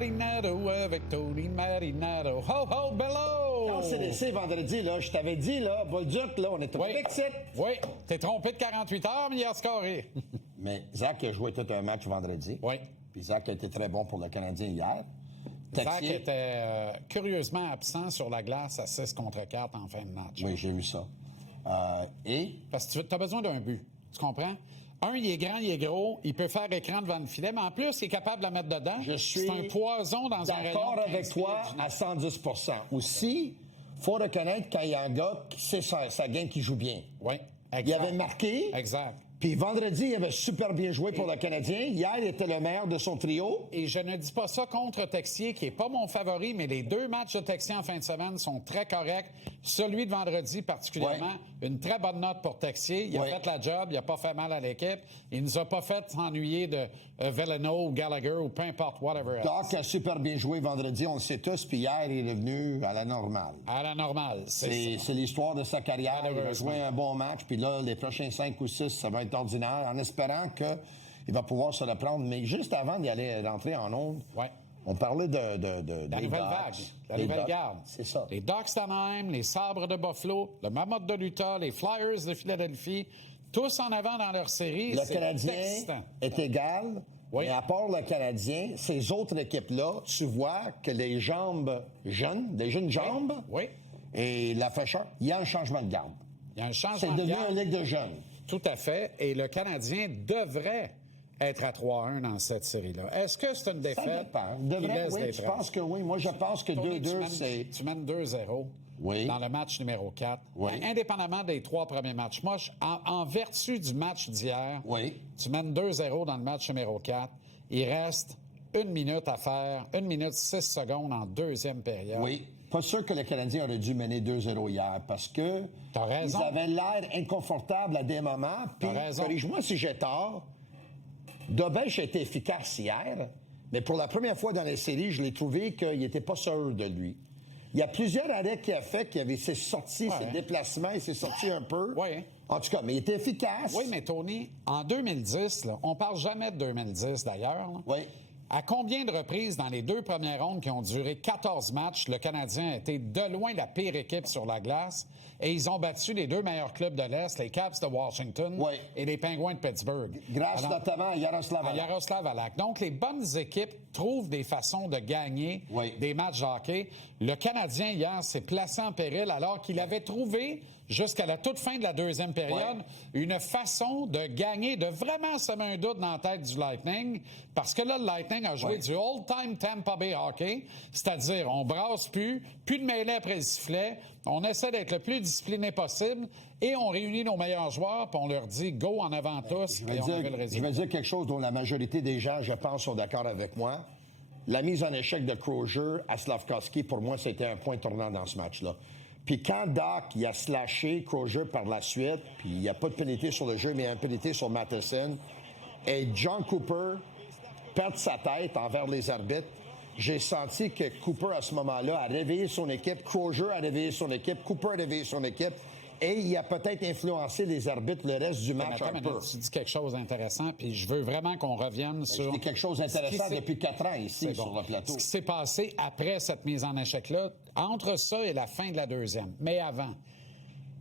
Marinaro avec Tony Marinaro. Ho, ho, bello! Quand c'est laissé vendredi, là, je t'avais dit, là, Bolduc, là, on est trop excité. Oui, t'es trompé de 48 heures, mais il a scoré. Mais Zach a joué tout un match vendredi. Oui. Puis Zach a été très bon pour le Canadien hier. Zach était curieusement absent sur la glace à 6 contre 4 en fin de match. Oui, j'ai vu ça. Parce que tu as besoin d'un but. Tu comprends? Un, il est grand, il est gros, il peut faire écran devant le filet, mais en plus, il est capable de le mettre dedans. C'est un poison dans un rayon. D'accord avec toi à 110 %. Aussi, faut reconnaître quand il y a un gars qui sait sa game qui joue bien. Oui, exact. Il avait marqué. Exact. Puis vendredi, il avait super bien joué pour le Canadien. Hier, il était le meilleur de son trio. Et je ne dis pas ça contre Texier, qui est pas mon favori, mais les deux matchs de Texier en fin de semaine sont très corrects. Celui de vendredi, particulièrement, une très bonne note pour Texier. Il a fait la job, il a pas fait mal à l'équipe. Il nous a pas fait s'ennuyer de Veleno ou Gallagher ou peu importe, whatever else. Doc a super bien joué vendredi, on le sait tous, puis hier, il est revenu à la normale. À la normale, c'est l'histoire de sa carrière. Il va jouer un bon match, puis là, les prochains 5 ou 6, ça va être ordinaire, en espérant qu'il va pouvoir se reprendre. Mais juste avant d'y aller rentrer en ondes, on parlait de la nouvelle vague, la nouvelle garde. C'est ça. Les Ducks d'Anaheim, les Sabres de Buffalo, le Mammoth de l'Utah, les Flyers de Philadelphie, tous en avant dans leur série. Le Canadien est égal. Oui. Mais à part le Canadien, ces autres équipes-là, tu vois que les jambes jeunes, des jeunes jambes, et la fraîcheur, il y a un changement de garde. Il y a un changement de garde. C'est devenu une ligue de jeunes. Tout à fait. Et le Canadien devrait être à 3-1 dans cette série-là. Est-ce que c'est une défaite? Ça dépend. Devrait, oui, je pense que oui. Moi, je pense que 2-2, c'est... Tu mènes 2-0 dans le match numéro 4. Oui. Indépendamment des 3 premiers matchs. Moi, en vertu du match d'hier, tu mènes 2-0 dans le match numéro 4. Il reste 1 minute à faire, 1 minute 6 secondes en deuxième période. Oui. Pas sûr que le Canadien aurait dû mener 2-0 hier parce que ils avaient l'air inconfortables à des moments. Puis, corrige-moi si j'ai tort, Dobech a été efficace hier, mais pour la première fois dans les séries, je l'ai trouvé qu'il n'était pas sûr de lui. Il y a plusieurs arrêts qu'il a fait, s'est sorti, ses déplacements, il s'est sorti un peu. Oui. En tout cas, mais il était efficace. Oui, mais Tony, en 2010, là, on parle jamais de 2010 d'ailleurs. Là. Oui. À combien de reprises dans les 2 premières rondes qui ont duré 14 matchs, le Canadien a été de loin la pire équipe sur la glace et ils ont battu les 2 meilleurs clubs de l'Est, les Caps de Washington et les Penguins de Pittsburgh. Grâce notamment à Yaroslav Halak. Yaroslav Halak. Donc, les bonnes équipes trouvent des façons de gagner des matchs de hockey. Le Canadien, hier, s'est placé en péril alors qu'il avait trouvé, jusqu'à la toute fin de la deuxième période, une façon de gagner, de vraiment semer un doute dans la tête du Lightning, parce que là, le Lightning a joué du old-time Tampa Bay hockey, c'est-à-dire on brasse plus de mêlée après le sifflet, on essaie d'être le plus discipliné possible et on réunit nos meilleurs joueurs puis on leur dit go en avant tous et on veut le résultat. Je vais dire quelque chose dont la majorité des gens, je pense, sont d'accord avec moi. La mise en échec de Crozier à Slavkovski, pour moi, c'était un point tournant dans ce match-là. Puis quand Doc, il a slashé Crozier par la suite, puis il n'y a pas de pénalité sur le jeu, mais il y a une pénalité sur Matheson, et John Cooper perd sa tête envers les arbitres, j'ai senti que Cooper, à ce moment-là, a réveillé son équipe, Crozier a réveillé son équipe, Cooper a réveillé son équipe, et il a peut-être influencé les arbitres le reste du match un peu. Tu dis quelque chose d'intéressant, puis je veux vraiment qu'on revienne sur... Je dis quelque chose d'intéressant depuis 4 ans ici, sur le plateau. Ce qui s'est passé après cette mise en échec-là, entre ça et la fin de la deuxième, mais avant.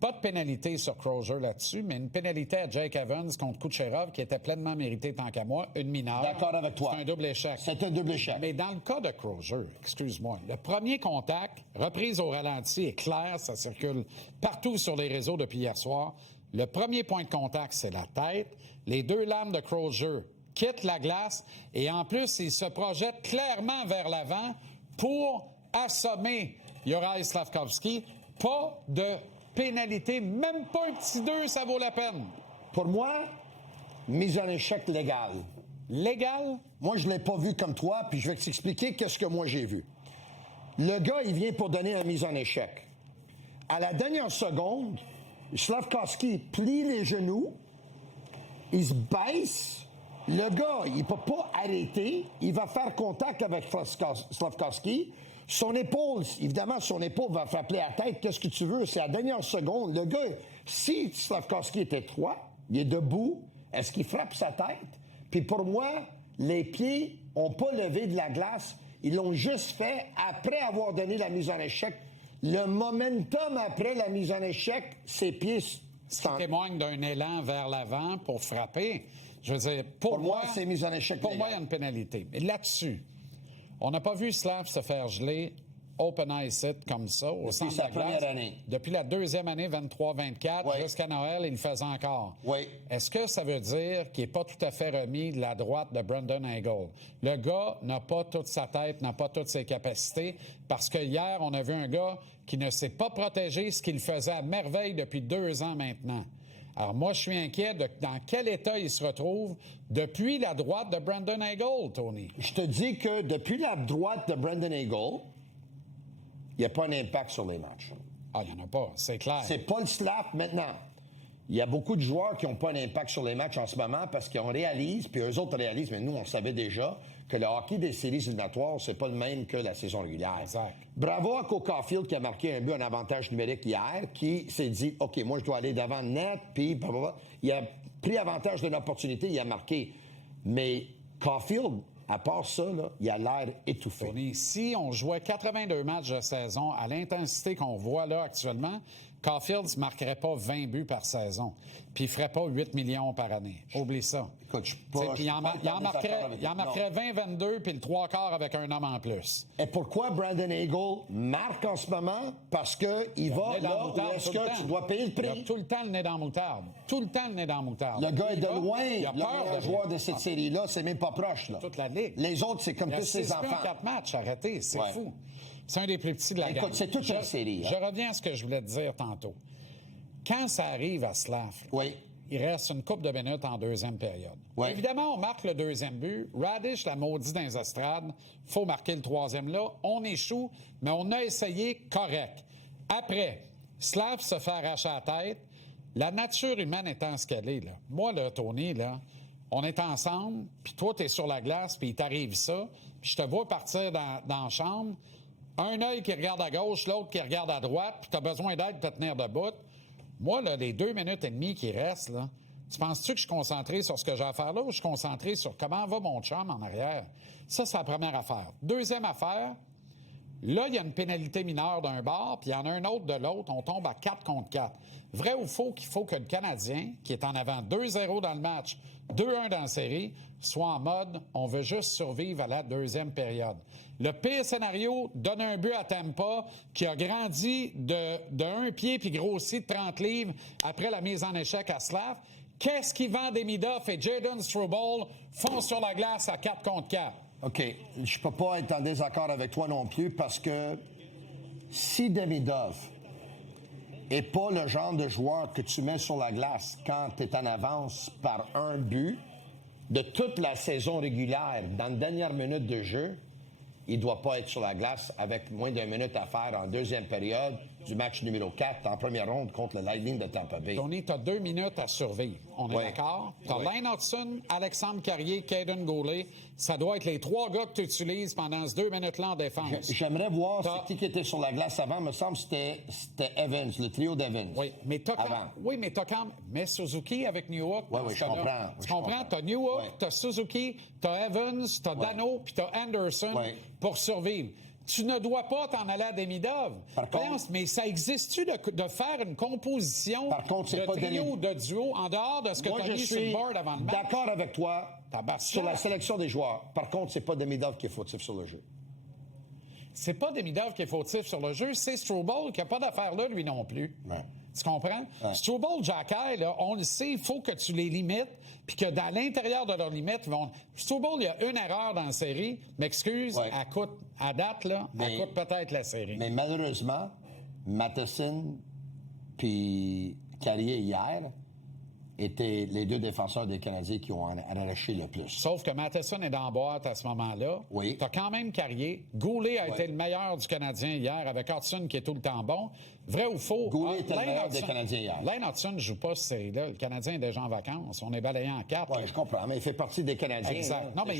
Pas de pénalité sur Crozier là-dessus, mais une pénalité à Jake Evans contre Kucherov qui était pleinement méritée tant qu'à moi, une mineure. D'accord avec toi. C'est un double échec. C'est un double échec. Mais dans le cas de Crozier, excuse-moi, le premier contact, reprise au ralenti, est clair, ça circule partout sur les réseaux depuis hier soir. Le premier point de contact, c'est la tête. Les 2 lames de Crozier quittent la glace et en plus, il se projette clairement vers l'avant pour assommer Juraj Slavkovski. Pas de pénalité, même pas un petit 2, ça vaut la peine. Pour moi, mise en échec légale. Légal? Moi, je l'ai pas vu comme toi, puis je vais t'expliquer qu'est-ce que moi j'ai vu. Le gars, il vient pour donner une mise en échec. À la dernière seconde, Slavkovski plie les genoux, il se baisse, le gars, il peut pas arrêter, il va faire contact avec Slavkovski. Son épaule, évidemment, son épaule va frapper la tête. Qu'est-ce que tu veux? C'est à la dernière seconde. Le gars, si Slavkovski était droit, il est debout, est-ce qu'il frappe sa tête? Puis pour moi, les pieds ont pas levé de la glace. Ils l'ont juste fait après avoir donné la mise en échec. Le momentum après la mise en échec, ses pieds... Ça témoigne d'un élan vers l'avant pour frapper. Je veux dire, pour moi, c'est mise en échec. Pour moi, il y a une pénalité. Mais là-dessus, on n'a pas vu Slav se faire geler open ice hit comme ça au centre de la glace. Première année. Depuis la deuxième année, 23-24, jusqu'à Noël, il le faisait encore. Oui. Est-ce que ça veut dire qu'il n'est pas tout à fait remis de la droite de Brandon Hagel? Le gars n'a pas toute sa tête, n'a pas toutes ses capacités, parce que hier, on a vu un gars qui ne s'est pas protégé, ce qu'il faisait à merveille depuis 2 ans maintenant. Alors moi, je suis inquiet de dans quel état il se retrouve depuis la droite de Brandon Hagel, Tony. Je te dis que depuis la droite de Brandon Hagel, il n'y a pas un impact sur les matchs. Ah, il n'y en a pas, c'est clair. C'est pas le slap maintenant. Il y a beaucoup de joueurs qui n'ont pas un impact sur les matchs en ce moment parce qu'on réalise, puis eux autres réalisent, mais nous, on savait déjà que le hockey des séries éliminatoires, c'est pas le même que la saison régulière. Exact. Bravo à Cole Caulfield qui a marqué un but, un avantage numérique hier, qui s'est dit, OK, moi, je dois aller devant net, puis blablabla. Il a pris avantage d'une opportunité, il a marqué. Mais Caulfield, à part ça, là, il a l'air étouffé. Tony, si on jouait 82 matchs de saison à l'intensité qu'on voit là actuellement, Caulfield ne marquerait pas 20 buts par saison. Puis il ne ferait pas 8 millions par année. Oublie ça. Écoute, Puis il en marquerait 20-22, puis le 3/4 avec un homme en plus. Et pourquoi Brandon Hagel marque en ce moment? Parce qu'il va là où est-ce que tu dois payer le prix. Il a tout le temps le nez dans la moutarde. Tout le temps le nez dans la moutarde. Le gars est de loin il a le peur meilleur joueur de cette série-là. C'est même pas proche. Là. Toute la ligue. Les autres, c'est comme tous ses enfants. Il a 4 matchs arrêtés. C'est fou. C'est un des plus petits de la gamme. Écoute, c'est toute une série. Je reviens à ce que je voulais te dire tantôt. Quand ça arrive à Slav, il reste une couple de minutes en deuxième période. Oui. Évidemment, on marque le deuxième but. Radish l'a maudit dans les estrades. Il faut marquer le troisième là. On échoue, mais on a essayé correct. Après, Slav se fait arracher la tête. La nature humaine étant ce qu'elle est, là. Moi, là, Tony, là, on est ensemble, puis toi, tu es sur la glace, puis il t'arrive ça, puis je te vois partir dans la chambre, un œil qui regarde à gauche, l'autre qui regarde à droite, puis tu as besoin d'aide pour te tenir debout. Moi, là, les 2 minutes et demie qui restent, là, tu penses-tu que je suis concentré sur ce que j'ai à faire là ou je suis concentré sur comment va mon chum en arrière? Ça, c'est la première affaire. Deuxième affaire, là, il y a une pénalité mineure d'un bord, puis il y en a un autre de l'autre. On tombe à 4 contre 4. Vrai ou faux qu'il faut que le Canadien, qui est en avant 2-0 dans le match, 2-1 dans la série, soit en mode « on veut juste survivre à la deuxième période ». Le pire scénario donne un but à Tampa qui a grandi de 1 pied puis grossi de 30 livres après la mise en échec à Slav. Qu'est-ce qu'Ivan Demidov et Jadon Struble font sur la glace à 4 contre 4? OK. Je peux pas être en désaccord avec toi non plus parce que si Demidov n'est pas le genre de joueur que tu mets sur la glace quand tu es en avance par un but de toute la saison régulière dans la dernière minute de jeu, il ne doit pas être sur la glace avec moins d'1 minute à faire en deuxième période du match numéro 4 en première ronde contre le Lightning de Tampa Bay. Tony, tu as 2 minutes à survivre. On est d'accord? Tu as Lane Hudson, Alexandre Carrier, Caden Goulet. Ça doit être les 3 gars que tu utilises pendant ces 2 minutes-là en défense. J'aimerais voir c'est qui était sur la glace avant. Il me semble que c'était Evans, le trio d'Evans. Oui, mais tu as quand même... Mais Suzuki avec Newhook. Oui, je comprends. Tu comprends? Tu as Newhook, tu as Suzuki, tu as Evans, tu as Dano, puis tu as Anderson pour survivre. Tu ne dois pas t'en aller à Demidov. Mais ça existe-tu de faire une composition de trio ou de duo en dehors de ce que tu as mis sur le board avant le match? D'accord avec toi sur la sélection des joueurs. Par contre, c'est pas Demidov qui est fautif sur le jeu. C'est pas Demidov qui est fautif sur le jeu, c'est Struble qui n'a pas d'affaire là, lui non plus. Ouais. Tu comprends? Ouais. Struble, Jacky, là, on le sait, il faut que tu les limites, puis que dans l'intérieur de leurs limites, Struble, il y a une erreur dans la série, m'excuse, elle coûte, à date, là, elle coûte peut-être la série. Mais malheureusement, Matheson puis Carrier hier étaient les 2 défenseurs des Canadiens qui ont arraché le plus. Sauf que Matheson est dans la boîte à ce moment-là. Oui. Tu as quand même Carrier. Goulet a été le meilleur du Canadien hier avec Hudson qui est tout le temps bon. Vrai ou faux? Goulet était le meilleur des Canadiens hier. Lane Hudson ne joue pas cette série-là. Le Canadien est déjà en vacances. On est balayé en 4. Oui, je comprends, mais il fait partie des Canadiens. Exact. Non, mais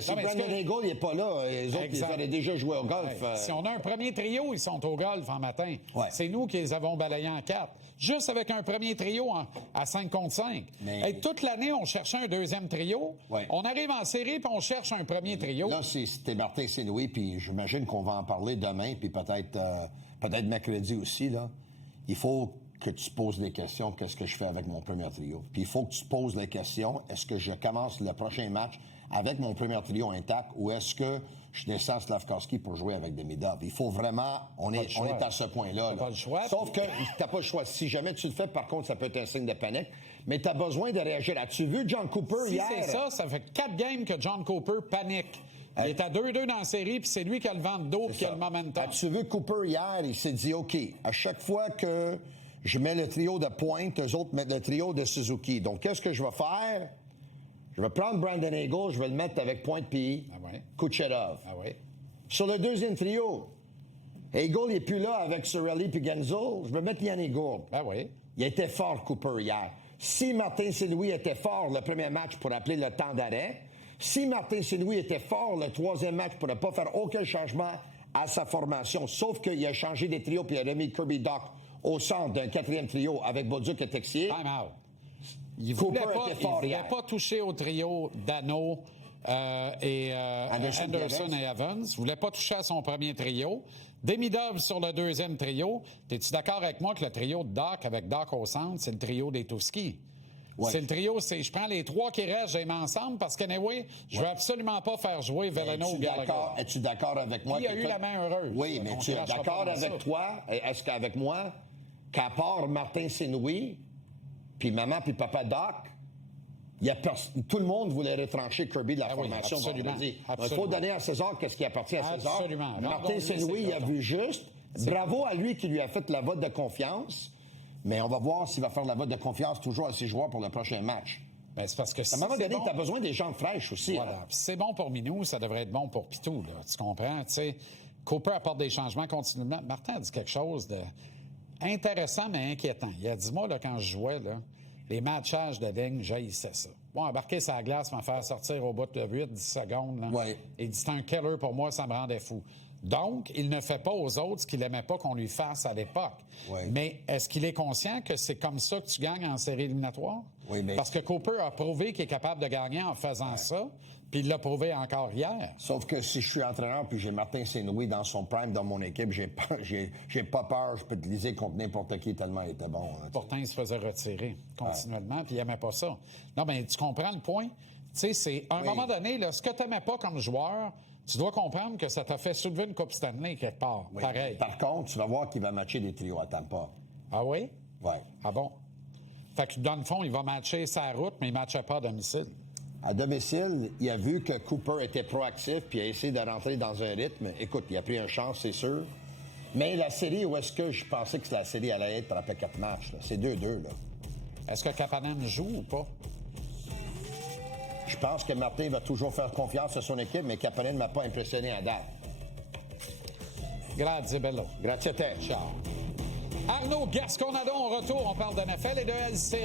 si Brandon Hagel n'est pas là, les autres, ils avaient déjà joué au golf. Si on a un premier trio, ils sont au golf en matin. C'est nous qui les avons balayés en 4. Juste avec un premier trio à 5 contre 25. Mais- Hey, toute l'année, on cherchait un deuxième trio. Ouais. On arrive en série, puis on cherche un premier trio. Là, c'était Martin Saint-Louis, puis j'imagine qu'on va en parler demain, puis peut-être mercredi aussi, là. Il faut que tu poses des questions, qu'est-ce que je fais avec mon premier trio? Puis il faut que tu poses les questions, est-ce que je commence le prochain match avec mon premier trio intact ou est-ce que je descends Slavkovski pour jouer avec Demidov? Il faut vraiment... On est à ce point-là. T'as pas le choix. Sauf que t'as pas le choix. Si jamais tu le fais, par contre, ça peut être un signe de panique. Mais t'as besoin de réagir. As-tu vu John Cooper Si hier? c'est ça, ça fait 4 games que John Cooper panique. Il est à 2-2 dans la série, puis c'est lui qui a le vent de dos, puis qui a le momentum. As-tu vu Cooper hier? Il s'est dit, OK, à chaque fois que je mets le trio de pointe, eux autres mettent le trio de Suzuki. Donc, qu'est-ce que je vais faire? Je vais prendre Brandon Hagel, je vais le mettre avec pointe puis Kucherov. Ah oui. Sur le deuxième trio, Hagel n'est plus là avec Cirelli puis Genzel. Je vais mettre Yann Hagel. Ah oui. Il était fort, Cooper, hier. Si Martin Saint-Louis était fort le premier match pour appeler le temps d'arrêt, si Martin Saint-Louis était fort le troisième match pour ne pas faire aucun changement à sa formation, sauf qu'il a changé des trios puis il a remis Kirby Dach au centre d'un quatrième trio avec Bolduc et Texier. Time out. Il ne Cooper voulait, était fort hier. pas toucher au trio Dano et Anderson et Evans. Il ne voulait pas toucher à son premier trio. Demidov sur le deuxième trio. Es-tu d'accord avec moi que le trio de Doc, avec Doc au centre, c'est le trio des Tuski? Ouais. C'est le trio, je prends les trois qui restent, je les mets ensemble parce qu'anyway, je veux absolument pas faire jouer Veleno ou Gallagher. Es-tu d'accord avec moi? Qui a eu la main heureuse? Oui, mais On tu es crachera d'accord pas dans avec ça. toi? Est-ce qu'avec moi, qu'à part Martin Saint-Louis, puis maman puis papa Doc, tout le monde voulait retrancher Kirby de la Ah oui, formation. absolument, vendredi. Il absolument. faut donner à César qu'est-ce qui appartient à César. Absolument. Martin Rendons-lui Saint-Louis, ses il a cotons. vu juste. Bravo à lui qui lui a fait la vote de confiance. Mais on va voir s'il va faire la vote de confiance toujours à ses joueurs pour le prochain match. Ben, c'est parce que À un moment donné, tu as besoin des gens fraîches aussi. Voilà. hein. Puis c'est bon pour Minou, ça devrait être bon pour Pitou, là. Tu comprends? Tu sais, Cooper apporte des changements continuellement. Martin a dit quelque chose de intéressant, mais inquiétant. Il a dit, moi, là, quand je jouais, là, les matchages de ligne, j'haïssais ça. Bon, embarquer sa glace, m'en faire sortir au bout de 8-10 secondes. Là. Ouais. Il dit, c'est un killer pour moi, ça me rendait fou. Donc, il ne fait pas aux autres ce qu'il n'aimait pas qu'on lui fasse à l'époque. Ouais. Mais est-ce qu'il est conscient que c'est comme ça que tu gagnes en série éliminatoire? Oui, mais- Parce que Cooper a prouvé qu'il est capable de gagner en faisant ça, puis il l'a prouvé encore hier. Sauf que si je suis entraîneur puis j'ai Martin Saint-Louis dans son prime dans mon équipe, j'ai pas peur, je peux te liser contre n'importe qui tellement il était bon. hein. Pourtant, il se faisait retirer continuellement, puis il n'aimait pas ça. Non, mais tu comprends le point? Tu sais, c'est à un moment donné, là, ce que tu n'aimais pas comme joueur, tu dois comprendre que ça t'a fait soulever une Coupe Stanley quelque part. Oui. Pareil. Par contre, tu vas voir qu'il va matcher des trios à Tampa. Ah oui? Oui. Ah bon? Fait que dans le fond, il va matcher sa route, mais il ne matchait pas à domicile. À domicile, il a vu que Cooper était proactif puis il a essayé de rentrer dans un rythme. Écoute, il a pris une chance, c'est sûr. Mais la série, où est-ce que je pensais que la série allait être après 4 matchs? Là? C'est 2-2. Là. Est-ce que Kapanen joue ou pas? Je pense que Martin va toujours faire confiance à son équipe, mais Kapanen ne m'a pas impressionné à date. Grazie, bello. Grazie a te. Ciao. Arnaud Gasconadon, au retour, on parle de NFL et de LCA.